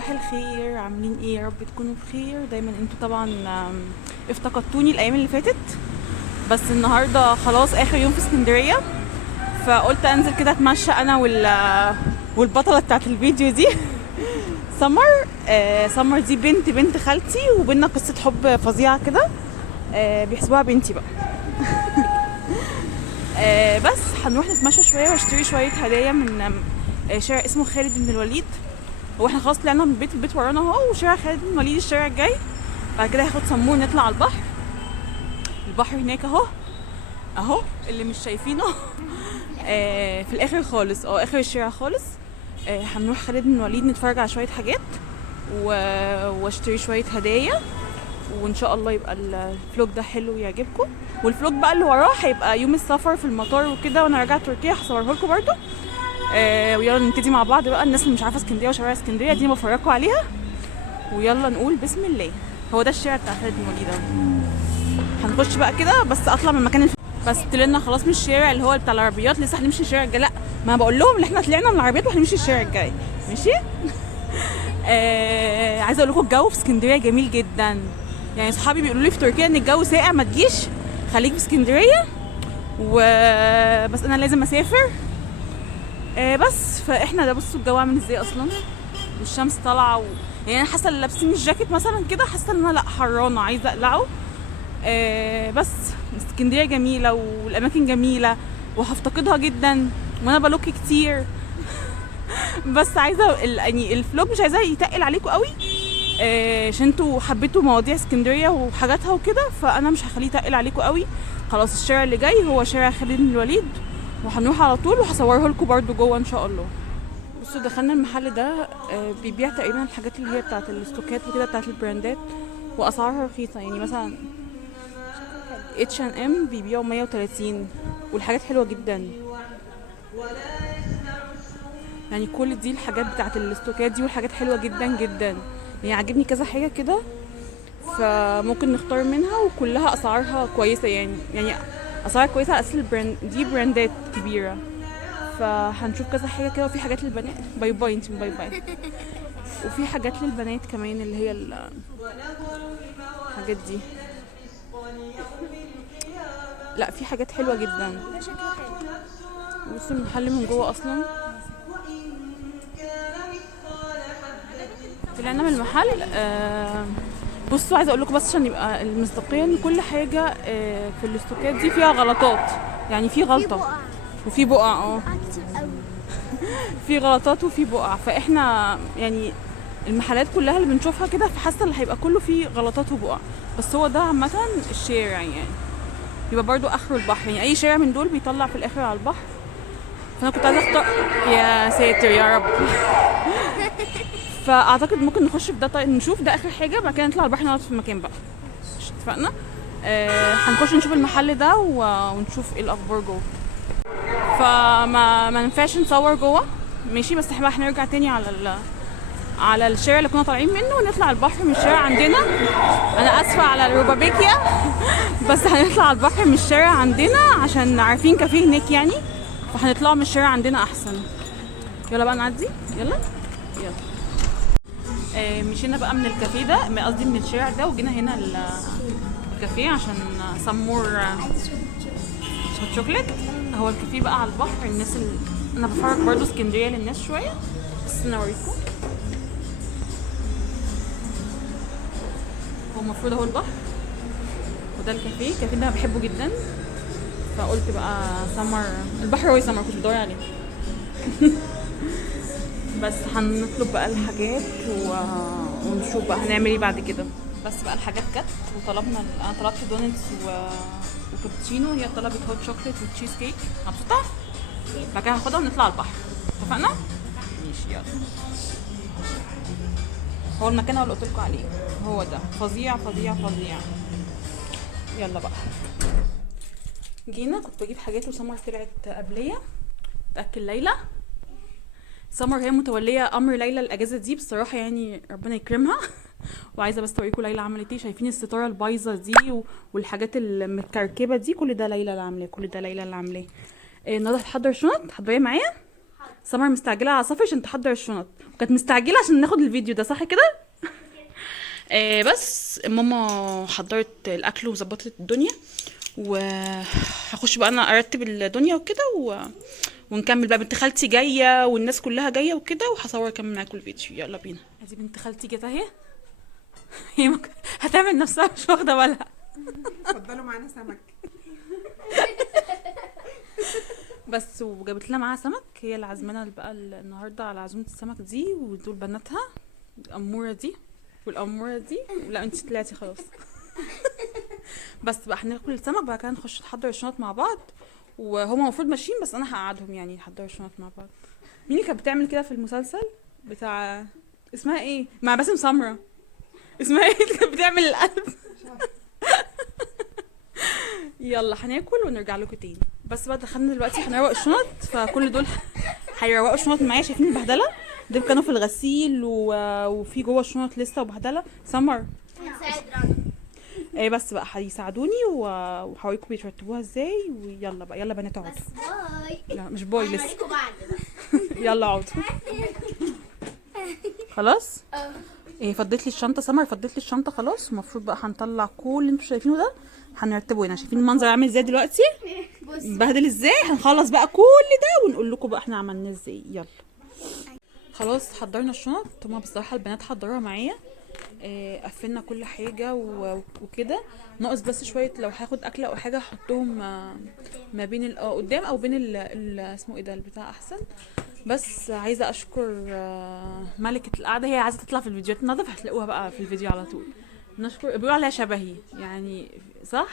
صباح الخير، عاملين ايه؟ يا رب تكونوا بخير دايما. انتوا طبعا افتقدتوني الايام اللي فاتت، بس النهارده خلاص اخر يوم في اسكندريه، فقلت انزل كده اتمشى انا والبطله بتاعت الفيديو دي سمر. سمر دي بنت خالتي، وبينا قصه حب فظيعه كده. بيحسبوها بنتي بقى. بس هنروح نتمشى شويه واشتري شويه هدايا من شارع اسمه خالد بن الوليد. هو احنا خلاص طلعنا من البيت ورانا اهو، وشارع خالد بن الوليد الشارع الجاي. بعد كده هاخد سمور نطلع على البحر. البحر هناك اهو اللي مش شايفينه. في الاخر خالص، اخر الشارع خالص. هنروح خالد بن الوليد نتفرج على شويه حاجات واشتري شويه هدايا، وان شاء الله يبقى الفلوج ده حلو ويعجبكم. والفلوج بقى اللي وراه هيبقى يوم السفر في المطار وكده، وانا راجعه تركيا هصوره لكم برده. ويلا نبتدي مع بعض بقى. الناس اللي مش عارفه اسكندريه وشوارع اسكندريه دي بفرجكم عليها، ويلا نقول بسم الله. هو ده الشارع بتاع خالد بن الوليد اهو. هنخش بقى كده، بس اطلع من مكان بس طلعنا خلاص من الشارع اللي هو بتاع العربيات. لسه هنمشي الشارع الجاي. لا، ما بقول لهم ان احنا طلعنا من العربيات وهنمشي الشارع الجاي. ماشي. عايزه اقول لكم الجو في اسكندريه جميل جدا. يعني صحابي بيقولوا لي في تركيا ان الجو ساقع ما تجيش، خليك في اسكندريه. وبس انا لازم اسافر. بس فاحنا ده بصوا الجو عامل ازاي اصلا، والشمس طالعه يعني انا حاسه اللي لابسين الجاكيت مثلا كده، حاسه ان انا لا حرانه عايزه اقلعه. بس اسكندريه جميله والاماكن جميله وهفتقدها جدا، وانا بلوك كتير. بس عايزه يعني الفلوج مش عايزاه يتقل عليكم قوي، عشان انتوا حبيتوا مواضيع اسكندريه وحاجاتها وكده، فانا مش هخليه يتقل عليكم قوي. خلاص الشارع اللي جاي هو شارع خالد بن الوليد، وهنروح على طول وهصوره لكم برده جوه ان شاء الله. بصوا دخلنا المحل ده. بيبيع تقريبا الحاجات اللي هي بتاعه الاستوكات وكده، بتاعه البراندات، واسعارها رخيصه. يعني مثلا H&M بيبيعوا 130، والحاجات حلوه جدا. يعني كل دي الحاجات بتاعه الاستوكات دي، والحاجات حلوه جدا جدا. يعني عجبني كذا حاجه كده، فممكن نختار منها، وكلها اسعارها كويسه. يعني اسعار كويسه على اساس دي براندات كبيره. فهنشوف كذا حاجه كده، وفي حاجات للبنات. باي باي انت، باي باي. وفي حاجات للبنات كمان اللي هي الحاجات دي. لا، في حاجات حلوه جدا. بصوا المحل من جوه اصلا. طلعنا من المحل. بصوا عايزه اقول لكم بس عشان يبقى المصداقيه، ان كل حاجه في الاستوكات دي فيها غلطات. يعني في غلطه وفي بقع. في غلطات وفي بقع. فاحنا يعني المحلات كلها اللي بنشوفها كده، فحاسه اللي هيبقى كله فيه غلطات وبقع. بس هو ده عامه الشارع، يعني يبقى برضو اخره البحر. يعني اي شارع من دول بيطلع في الاخر على البحر. فانا كنت عايزه اختار. يا ساتر يا رب. فاعتقد ممكن نخش في ده. طيب نشوف ده اخر حاجه، بعد كده نطلع البحر نقعد في المكان بقى. اتفقنا. هنخش نشوف المحل ده ونشوف ايه الاخبار جوه. فما ينفعش نصور جوه، ماشي. بس احنا هنرجع تاني على الشارع اللي كنا طالعين منه، ونطلع البحر من الشارع عندنا. انا اسفه على الروبابيكيا. بس هنطلع على البحر من الشارع عندنا، عشان عارفين كافيه هناك يعني، فهنطلع من الشارع عندنا احسن. يلا بقى نعدي. يلا. مشينا بقى من الكافيه ده، قصدي من الشارع ده، وجينا هنا الكافيه عشان سمور شوكليت. هو الكافيه بقى على البحر. الناس انا بفرج برضو اسكندريه للناس شويه، بس انا اوريكم. هو المفروض اهو البحر، وده الكافيه ده انا بحبه جدا. فقلت بقى سمر البحر هو سمر كنت بدور عليه. بس هنطلب بقى الحاجات ونشوف بقى هنعمل ايه بعد كده. بس بقى الحاجات جت، وطلبنا. انا طلبت دونتس وكابتشينو، هي طلبت هوت شوكليت وتشيز كيك. مبسوطه. بعد كده هاخدها ونطلع على البحر. اتفقنا؟ ماشي يلا. هو المكان اللي قلت لكم عليه هو ده، فظيع فظيع فظيع. يلا بقى. جينا كنت بجيب حاجات، وسمر طلعت قبليه تاكل ليلى. سمر هي متوليه امر ليلى الاجازه دي بصراحه، يعني ربنا يكرمها. وعايزه بس اوريكم ليلى عملت ايه. شايفين الستاره البايظه دي والحاجات المتكركبه دي، كل ده ليلى اللي عاملاه، كل ده ليلى اللي عاملاه. النهارده هتحضر شنط. هتحضريها معايا؟ سمر مستعجله على سفر عشان تحضر الشنط. كانت مستعجله عشان ناخد الفيديو ده، صح كده؟ بس ماما حضرت الاكل وظبطت الدنيا، وهخش بقى انا ارتب الدنيا وكده ونكمل بقى. بنت خالتي جايه والناس كلها جايه وكده، وهصور كمان معاكم الفيديو. يلا بينا. ادي بنت خالتي جت اهي. هي هتعمل نفسها مش واخده بالها. اتفضلوا معانا سمك. بس وجابت لنا معاها سمك، هي اللي عازمانا بقى النهارده على عزومه السمك دي، ودول بناتها الاموره دي والاموره دي. لا انت طلعتي خلاص. بس بقى هناكل السمك بقى كده، نخش نحضر الشنط مع بعض، وهما المفروض ماشيين بس انا هقعدهم يعني يحضروا الشنط مع بعض. مين اللي كانت بتعمل كده في المسلسل بتاع اسمها ايه مع باسم سمرة؟ اسمها ايه اللي كانت بتعمل القلب؟ يلا هناكل ونرجع لكم تاني. بس بقى دخلنا دلوقتي هنروق الشنط، فكل دول هيروقوا الشنط معايا. شايفين البهدله؟ دول كانوا في الغسيل وفي جوه الشنط لسه وبهدله. سمر ايه بس بقى هيساعدوني وهوريكم بيترتبوها ازاي. ويلا بقى يلا بنات اقعدوا. لا مش باي لسه. يلا اقعدوا. خلاص ايه فضيت لي الشنطه. سمر فضيت لي الشنطه خلاص. المفروض بقى هنطلع كل اللي انتوا شايفينه ده هنرتبه هنا. شايفين المنظر عامل ازاي دلوقتي؟ مبهدل ازاي. هنخلص بقى كل ده ونقول لكم بقى احنا عملناه ازاي. يلا خلاص حضرنا الشنط. هما بصراحه البنات حضروها معايا. قفلنا كل حاجه وكده. ناقص بس شويه لو هاخد اكله او حاجه احطهم ما بين قدام او بين اسمه ايه ده البتاع احسن. بس عايزه اشكر ملكه القعده، هي عايزه تطلع في الفيديوهات النهارده فهتلاقوها بقى في الفيديو على طول. نشكر. بيقولوا عليها شبهي يعني صح.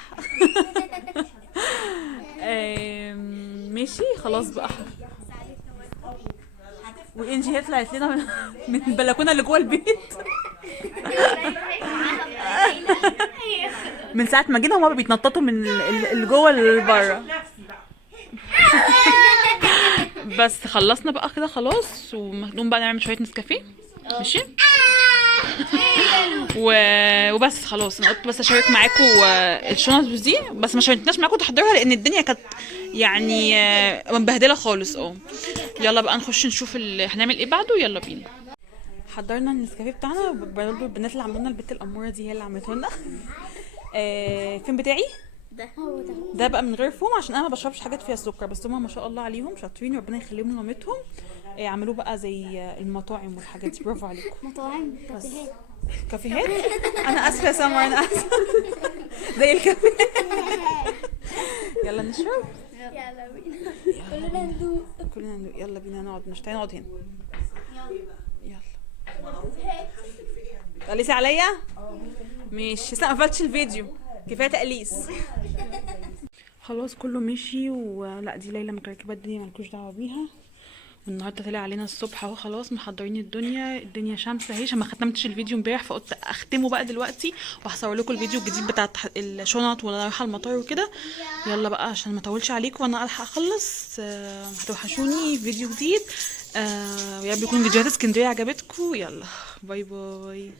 ماشي خلاص بقى. وانجي طلعت لنا من البلكونه اللي جوه البيت. من ساعه ما جينا هما بيتنططوا من اللي جوه لبره. بس خلصنا بقى كده خلاص، وهنقوم بقى نعمل شويه نسكافيه. ماشي. وبس خلاص. انا قلت بس اشارك معاكم الشنط دي، بس ما شاركناش معاكم تحضرها لان الدنيا كانت يعني مبهدله خالص. يلا بقى نخش نشوف هنعمل ايه بعده. يلا بينا. حضرنا النسكافيه بتاعنا. برضه البنات اللي عملنا البت الاموره دي هي اللي عملته لنا. فين بتاعي ده بقى من غير فوم عشان انا ما بشربش حاجات فيها سكر. بس هما ما شاء الله عليهم شاطرين، ربنا يخليهم لمامتهم. عملوه بقى زي المطاعم والحاجات دي. برافو عليكم. مطاعم كافيهات. انا اسفه يا سمر انا اسفه. زي الكافيه. يلا نشرب. يلا بينا كلنا ندوق. يلا بينا نقعد. مش نقعد هنا. يلا تقليسي عليا. مش لسه ما قفلتش الفيديو. كفايه تقليس. خلاص كله مشي. ولا دي ليلى مكركبه الدنيا مالكوش دعوه بيها. والنهارده طلع علينا الصبح اهو. خلاص محضرين الدنيا شمس اهي. عشان ما ختمتش الفيديو امبارح فقلت اختمه بقى دلوقتي وهصور لكم الفيديو الجديد بتاع الشنط وانا رايحه المطار وكده. يلا بقى عشان ما اطولش عليكم وانا الحق اخلص. هتوحشوني. فيديو جديد. يا رب يكون فيديوهات اسكندريه عجبتكم. يلا باي باي.